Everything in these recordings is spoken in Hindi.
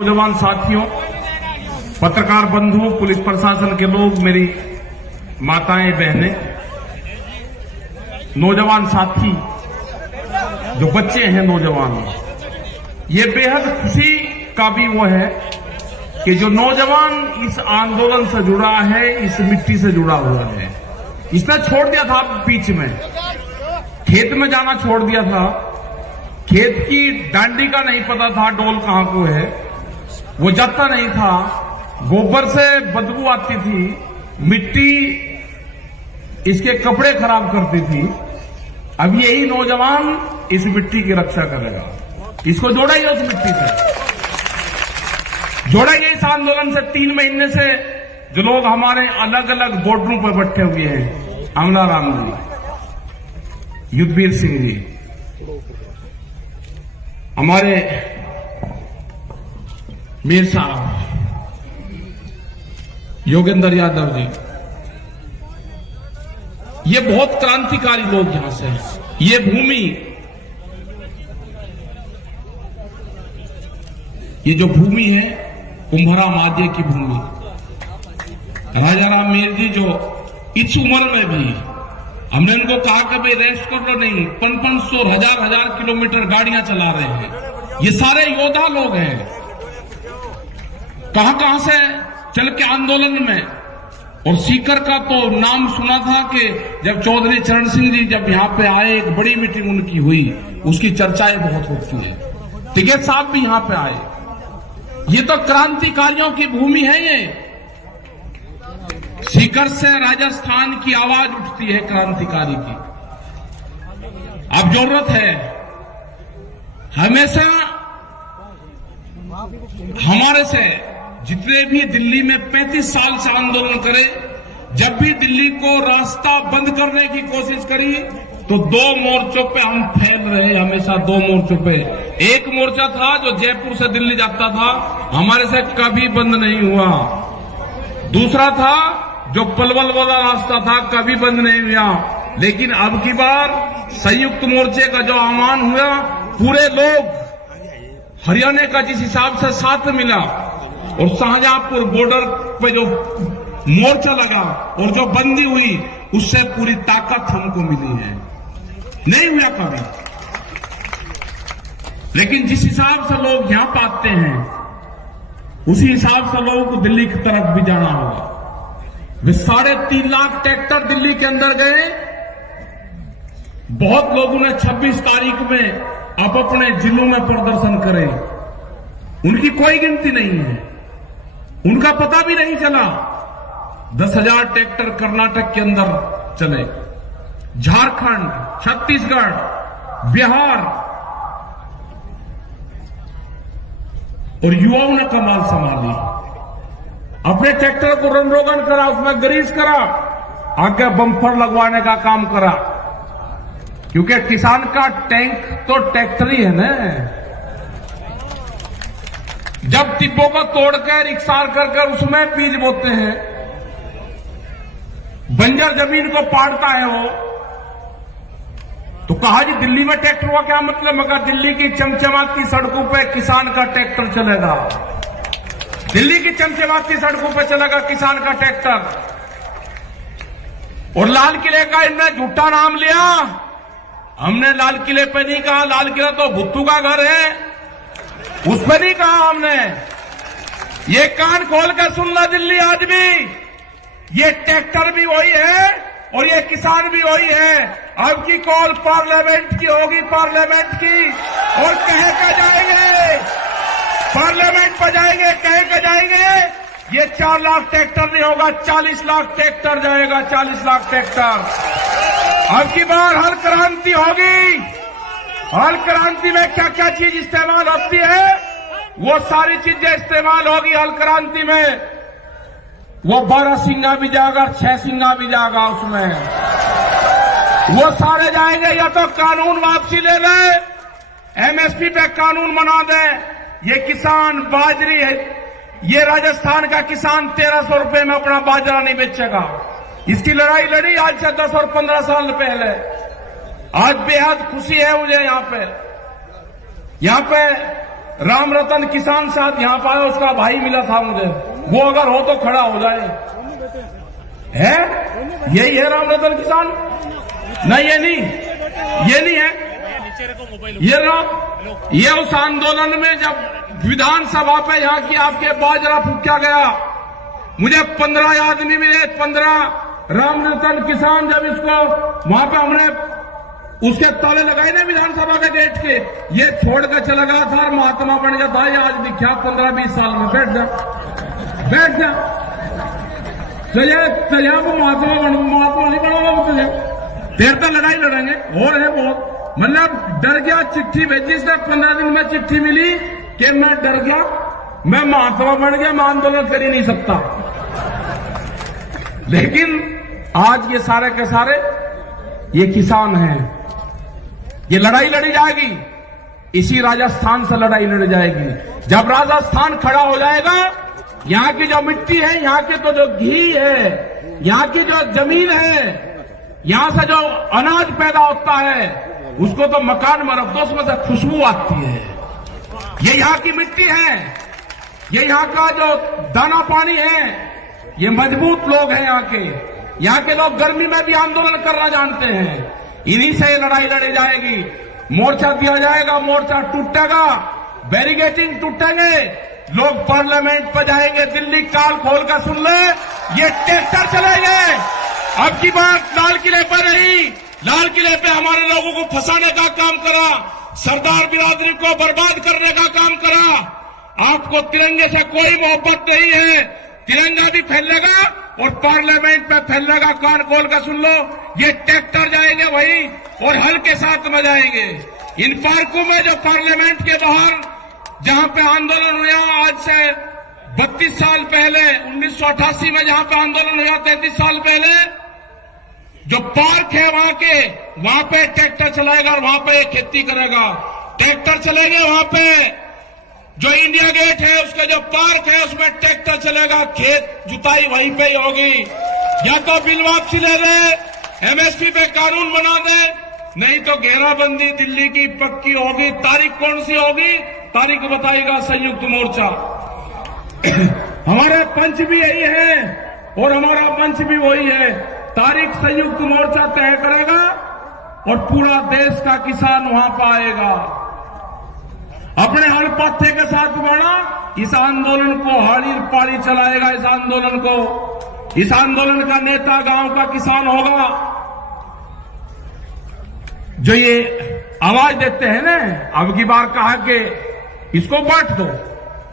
नौजवान साथियों, पत्रकार बंधुओं, पुलिस प्रशासन के लोग, मेरी माताएं बहनें, नौजवान साथी, जो बच्चे हैं नौजवान, ये बेहद खुशी का भी वो है कि जो नौजवान इस आंदोलन से जुड़ा है, इस मिट्टी से जुड़ा हुआ है। इसने छोड़ दिया था बीच में, खेत में जाना छोड़ दिया था, खेत की डांडी का नहीं पता था डोल कहां को है, वो जाता नहीं था, गोबर से बदबू आती थी, मिट्टी इसके कपड़े खराब करती थी। अब यही नौजवान इस मिट्टी की रक्षा करेगा, इसको जोड़ा ही उस मिट्टी से, जोड़ा ही इस आंदोलन से। 3 महीने से जो लोग हमारे अलग अलग बॉर्डरों पर बैठे हुए हैं, अमलाराम जी, युद्धवीर सिंह जी, हमारे मीर साहब, योगेंद्र यादव जी, ये बहुत क्रांतिकारी लोग यहां से हैं। ये भूमि, ये जो भूमि है कुंभरा माध्य की भूमि, राजा राम मीर जी जो इस उम्र में भी, हमने उनको कहा कि भाई रेस्ट कर लो, नहीं, 500 हजार किलोमीटर गाड़ियां चला रहे हैं। ये सारे योद्धा लोग हैं, कहां से चल के आंदोलन में। और सीकर का तो नाम सुना था कि जब चौधरी चरण सिंह जी जब यहां पे आए, एक बड़ी मीटिंग उनकी हुई, उसकी चर्चाएं बहुत होती हैं। टिकैत साहब भी यहां पे आए। ये तो क्रांतिकारियों की भूमि है। ये सीकर से राजस्थान की आवाज उठती है क्रांतिकारी की। अब जरूरत है हमेशा हमारे से जितने भी दिल्ली में 35 साल से आंदोलन करे, जब भी दिल्ली को रास्ता बंद करने की कोशिश करी तो 2 मोर्चों पे हम फैल रहे, हमेशा 2 मोर्चों पे। एक मोर्चा था जो जयपुर से दिल्ली जाता था, हमारे से कभी बंद नहीं हुआ। दूसरा था जो पलवल वाला रास्ता था, कभी बंद नहीं हुआ। लेकिन अब की बार संयुक्त मोर्चे का जो आह्वान हुआ, पूरे लोग हरियाणा का जिस हिसाब से साथ मिला, और शाहजहांपुर बॉर्डर पे जो मोर्चा लगा और जो बंदी हुई, उससे पूरी ताकत हमको मिली है। नहीं हुआ कभी। लेकिन जिस हिसाब से लोग यहां पाते हैं, उसी हिसाब से लोगों को दिल्ली की तरफ भी जाना होगा। वे 3.5 लाख ट्रैक्टर दिल्ली के अंदर गए। बहुत लोगों ने 26 तारीख में अब अपने जिलों में प्रदर्शन करे, उनकी कोई गिनती नहीं है, उनका पता भी नहीं चला। 10,000 ट्रैक्टर कर्नाटक के अंदर चले, झारखंड, छत्तीसगढ़, बिहार, और युवाओं ने कमाल संभाली। अपने ट्रैक्टर को रन रोगन करा, उसमें ग्रीस करा, आगे बम्पर लगवाने का काम करा, क्योंकि किसान का टैंक तो ट्रैक्टर ही है ना। जब टिब्बों को तोड़कर इकसार कर उसमें बीज बोते हैं, बंजर जमीन को पाड़ता है वो, तो कहा जी दिल्ली में ट्रैक्टर हुआ क्या मतलब? मगर दिल्ली की चमचमाती सड़कों पे किसान का ट्रैक्टर चलेगा, दिल्ली की चमचमाती सड़कों पे चलेगा किसान का ट्रैक्टर। और लाल किले का इनने झूठा नाम लिया। हमने लाल किले पे नहीं कहा, लाल किला तो भुट्टू का घर है, उस पर नहीं कहा हमने। ये कान खोल कर सुन ला दिल्ली आदमी, ये ट्रैक्टर भी वही है और ये किसान भी वही है। अब की कॉल पार्लियामेंट की होगी, पार्लियामेंट की, और कह कर जाएंगे, पार्लियामेंट पर जाएंगे, कह कर जाएंगे। ये 4 लाख ट्रैक्टर नहीं होगा, 40 लाख ट्रैक्टर जाएगा, 40 लाख ट्रैक्टर। अब की बार हर क्रांति होगी। हर क्रांति में क्या क्या चीज इस्तेमाल होती है, वो सारी चीजें इस्तेमाल होगी हल क्रांति में। वो 12 सिंगा भी जाएगा, 6 सिंगा भी जाएगा, उसमें वो सारे जाएंगे। या तो कानून वापसी ले ले, एमएसपी पे कानून बना दे। ये किसान बाजरी है, ये राजस्थान का किसान 1300 रुपए में अपना बाजरा नहीं बेचेगा। इसकी लड़ाई लड़ी आज से 10 और 15 साल पहले। आज बेहद खुशी है मुझे यहाँ पे राम रतन किसान साथ यहां पर आया, उसका भाई मिला था मुझे, वो अगर हो तो खड़ा हो जाए। है यही है राम रतन किसान? नहीं, ये नहीं है। ये उस आंदोलन में जब विधानसभा पे यहाँ की आपके बाजरा फूका गया, मुझे 15 आदमी मिले, 15 राम रतन किसान, जब इसको वहां पे हमने उसके ताले लगाए ना विधानसभा के गेट के, ये छोड़ कर चला गया था और महात्मा बन गया था। ये आज दिखा 15-20 साल में। बैठ जा तुझे को महात्मा नहीं बनाओ तुझे, देर तक लड़ाई लड़ेंगे। और है बहुत, मतलब डर गया, चिट्ठी भेजी इसने, 15 दिन में चिट्ठी मिली कि मैं डर गया, मैं महात्मा बन गया, मैं आंदोलन कर ही नहीं सकता। लेकिन आज ये सारे के सारे ये किसान हैं। ये लड़ाई लड़ी जाएगी, इसी राजस्थान से लड़ाई लड़ी जाएगी। जब राजस्थान खड़ा हो जाएगा, यहाँ की जो मिट्टी है, यहाँ के तो जो घी है, यहाँ की जो जमीन है, यहां से जो अनाज पैदा होता है, उसको तो मकान में रख दो, उसमें से खुशबू आती है। ये यहाँ की मिट्टी है, ये यहाँ का जो दाना पानी है, ये मजबूत लोग हैं यहाँ के लोग गर्मी में भी आंदोलन करना जानते हैं। इन्हीं से लड़ाई लड़ी जाएगी। मोर्चा दिया जाएगा, मोर्चा टूटेगा, बैरिकेडिंग टूटेंगे, लोग पार्लियामेंट पर जाएंगे। दिल्ली काल खोल कर सुन ले, ये ट्रैक्टर चलेंगे। अब की बात लाल किले पर नहीं, लाल किले पे हमारे लोगों को फंसाने का काम करा, सरदार बिरादरी को बर्बाद करने का काम करा। आपको तिरंगे से कोई मोहब्बत नहीं है, तिरंगा भी फैलेगा और पार्लियामेंट पे फैलेगा। कान खोल कर सुन लो, ये ट्रैक्टर जाएंगे वही, और हल के साथ में जाएंगे। इन पार्कों में जो पार्लियामेंट के बाहर जहां पे आंदोलन हुआ आज से 32 साल पहले, 1988 में जहां पे आंदोलन हुआ 33 साल पहले, जो पार्क है वहां पे ट्रैक्टर चलाएगा और वहां पे खेती करेगा। ट्रैक्टर चलेंगे वहां पे, जो इंडिया गेट है उसके जो पार्क है उसमें ट्रैक्टर चलेगा, खेत जुताई वहीं पे ही होगी। या तो बिल वापसी ले ले, एमएसपी पे कानून बना दे, नहीं तो घेराबंदी दिल्ली की पक्की होगी। तारीख कौन सी होगी, तारीख बताएगा संयुक्त मोर्चा। हमारे पंच भी यही है और हमारा मंच भी वही है। तारीख संयुक्त मोर्चा तय करेगा और पूरा देश का किसान वहां पर आएगा। अपने हर पत्थे के साथ बढ़ा, इस आंदोलन को हाड़ी पाड़ी चलाएगा। इस आंदोलन का नेता गांव का किसान होगा। जो ये आवाज देते हैं ना, अब की बार कहा कि इसको बांट दो,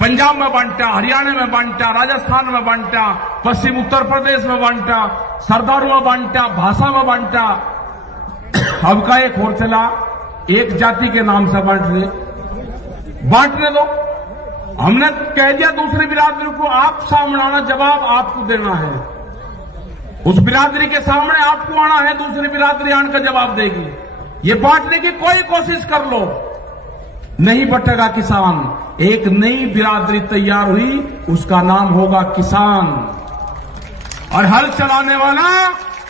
पंजाब में बांटा, हरियाणा में बांटा, राजस्थान में बांटा, पश्चिम उत्तर प्रदेश में बांटा, सरदारों में बांटा, भाषा में बांटा। अब का एक और चला, एक जाति के नाम से बांटने दो। हमने कह दिया दूसरी बिरादरी को, आप सामने आना, जवाब आपको देना है। उस बिरादरी के सामने आपको आना है, दूसरी बिरादरी आने का जवाब देगी। ये बांटने की कोई कोशिश कर लो, नहीं बटेगा किसान। एक नई बिरादरी तैयार हुई, उसका नाम होगा किसान। और हल चलाने वाला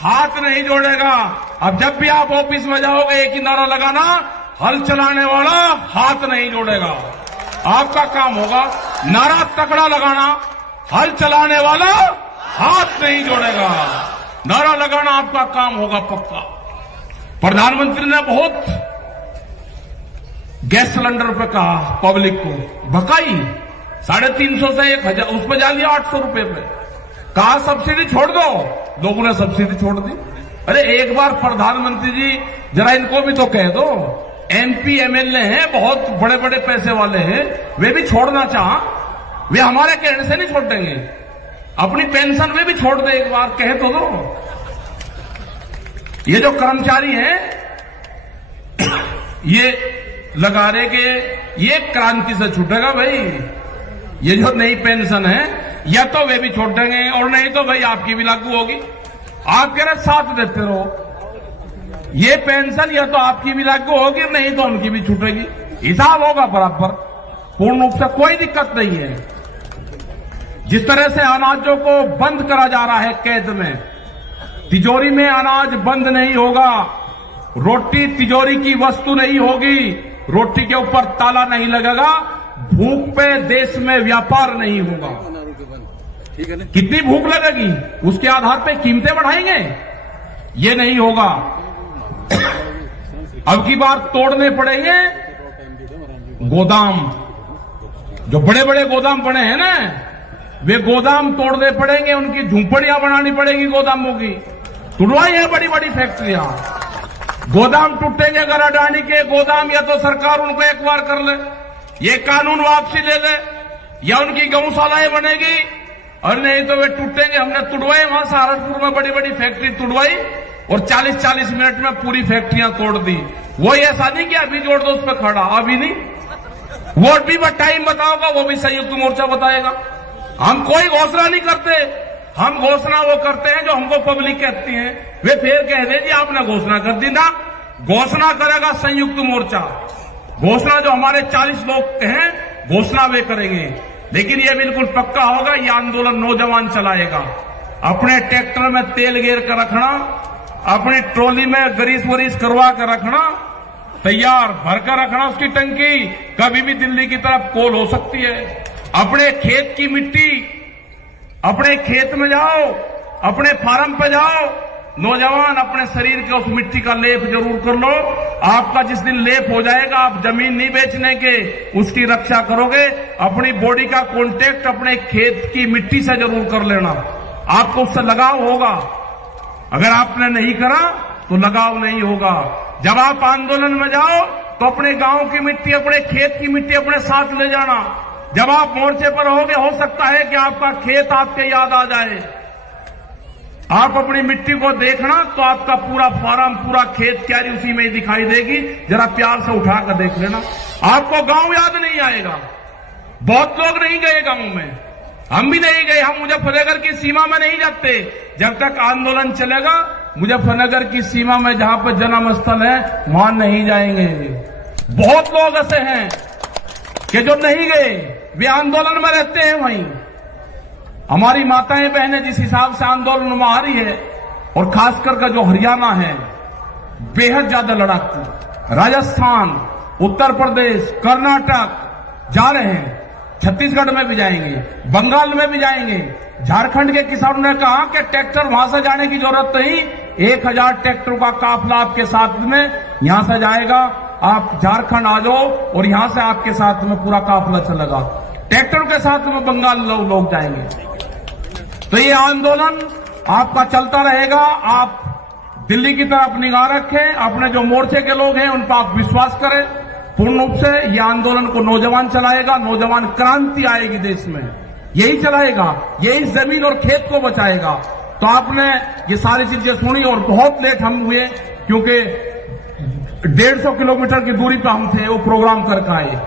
हाथ नहीं जोड़ेगा। अब जब भी आप ऑफिस में जाओगे, एक ही नारा लगाना, हल चलाने वाला हाथ नहीं जोड़ेगा। आपका काम होगा नारा तगड़ा लगाना, हल चलाने वाला हाथ नहीं जोड़ेगा। नारा लगाना आपका काम होगा पक्का। प्रधानमंत्री ने बहुत गैस सिलेंडर पे कहा, पब्लिक को भकाई, 350 से 1000 उस पर जा लिया 800 रुपए पे। कहा सब्सिडी छोड़ दो, लोगों ने सब्सिडी छोड़ दी। अरे एक बार प्रधानमंत्री जी जरा इनको भी तो कह दो, एमपी एमएलए हैं, बहुत बड़े बड़े पैसे वाले हैं, वे भी छोड़ना चाह, वे हमारे कहने से नहीं छोड़ देंगे। अपनी पेंशन में भी छोड़ दे, एक बार कहे तो दो। ये जो कर्मचारी हैं, ये लगा रहे कि ये क्रांति से छूटेगा भाई। ये जो नई पेंशन है, या तो वे भी छोड़ देंगे और नहीं तो भाई आपकी भी लागू होगी। आप कह रहे साथ देते रहो, ये पेंशन या तो आपकी भी लागू होगी, नहीं तो उनकी भी छूटेगी। हिसाब होगा बराबर, पूर्ण रूप से कोई दिक्कत नहीं है। जिस तरह से अनाजों को बंद करा जा रहा है कैद में, तिजोरी में अनाज बंद नहीं होगा। रोटी तिजोरी की वस्तु नहीं होगी, रोटी के ऊपर ताला नहीं लगेगा, भूख पे देश में व्यापार नहीं होगा। कितनी भूख लगेगी उसके आधार पे कीमतें बढ़ाएंगे, ये नहीं होगा। अब की बार तोड़ने पड़ेंगे गोदाम, जो बड़े बड़े गोदाम बने हैं ना, वे गोदाम तोड़ने पड़ेंगे, उनकी झुंपड़ियां बनानी पड़ेगी गोदामों की। तुड़वाई है बड़ी बड़ी फैक्ट्रियां, गोदाम टूटेंगे अगर अडानी के गोदाम, या तो सरकार उनको एक बार कर ले, ये कानून वापसी ले ले, या उनकी गौशालाएं बनेगी, और नहीं तो वे टूटेंगे। हमने तुड़वाए वहां सहारनपुर में बड़ी बड़ी फैक्ट्री तुड़वाई और 40-40 मिनट में पूरी फैक्ट्रियां तोड़ दी। वो ऐसा नहीं कि अभी जोड़ दो उस पर खड़ा, अभी नहीं, वोट भी टाइम बताओगा, वो भी संयुक्त मोर्चा बताएगा। हम कोई घोषणा नहीं करते, हम घोषणा वो करते हैं जो हमको पब्लिक कहती है। वे फिर कह दे जी आपने घोषणा कर दी ना, घोषणा करेगा संयुक्त मोर्चा। घोषणा जो हमारे 40 लोग हैं घोषणा वे करेंगे, लेकिन ये बिल्कुल पक्का होगा, ये आंदोलन नौजवान चलाएगा। अपने ट्रैक्टर में तेल गेर कर रखना, अपनी ट्रॉली में ग्रीस वरीस करवा कर रखना, तैयार भरकर रखना उसकी टंकी, कभी भी दिल्ली की तरफ कॉल हो सकती है। अपने खेत की मिट्टी, अपने खेत में जाओ, अपने फार्म पे जाओ, नौजवान अपने शरीर के उस मिट्टी का लेप जरूर कर लो। आपका जिस दिन लेप हो जाएगा, आप जमीन नहीं बेचने के, उसकी रक्षा करोगे। अपनी बॉडी का कांटेक्ट अपने खेत की मिट्टी से जरूर कर लेना, आपको उससे लगाव होगा। अगर आपने नहीं करा तो लगाव नहीं होगा। जब आप आंदोलन में जाओ तो अपने गांव की मिट्टी, अपने खेत की मिट्टी अपने साथ ले जाना। जब आप मोर्चे पर रहोगे, हो सकता है कि आपका खेत आपके याद आ जाए। आप अपनी मिट्टी को देखना तो आपका पूरा फार्म, पूरा खेत क्यारी उसी में ही दिखाई देगी। जरा प्यार से उठाकर देख लेना, आपको गांव याद नहीं आएगा। बहुत लोग नहीं गए गांव में, हम भी नहीं गए। हम मुजफ्फरनगर की सीमा में नहीं जाते। जब तक आंदोलन चलेगा, मुजफ्फरनगर की सीमा में जहां पर जन्म स्थल है वहां नहीं जाएंगे। बहुत लोग ऐसे हैं कि जो नहीं गए, वे आंदोलन में रहते हैं वहीं। हमारी माताएं बहनें जिस हिसाब से आंदोलन में आ रही है, और खासकर का जो हरियाणा है बेहद ज्यादा लड़ाकू, राजस्थान, उत्तर प्रदेश, कर्नाटक जा रहे हैं, छत्तीसगढ़ में भी जाएंगे, बंगाल में भी जाएंगे। झारखंड के किसानों ने कहा कि ट्रैक्टर वहां से जाने की जरूरत नहीं, 1000 ट्रैक्टरों का काफिला आपके साथ में यहां से जाएगा। आप झारखंड आ जाओ और यहां से आपके साथ में पूरा काफिला चलेगा। ट्रैक्टरों के साथ में बंगाल लोग जाएंगे। तो ये आंदोलन आपका चलता रहेगा। आप दिल्ली की तरफ निगाह रखें, अपने जो मोर्चे के लोग हैं उन पर आप विश्वास करें पूर्ण रूप से। ये आंदोलन को नौजवान चलाएगा, नौजवान क्रांति आएगी देश में, यही चलाएगा, यही जमीन और खेत को बचाएगा। तो आपने ये सारी चीजें सुनी और बहुत लेट हम हुए, क्योंकि 150 किलोमीटर की दूरी पर हम थे, वो प्रोग्राम करके आए।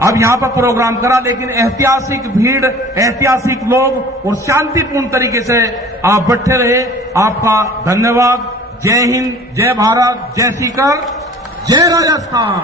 अब यहां पर प्रोग्राम करा, लेकिन ऐतिहासिक भीड़, ऐतिहासिक लोग और शांतिपूर्ण तरीके से आप बैठे रहे। आपका धन्यवाद। जय हिंद, जय भारत, जय सीकर, जय राजस्थान।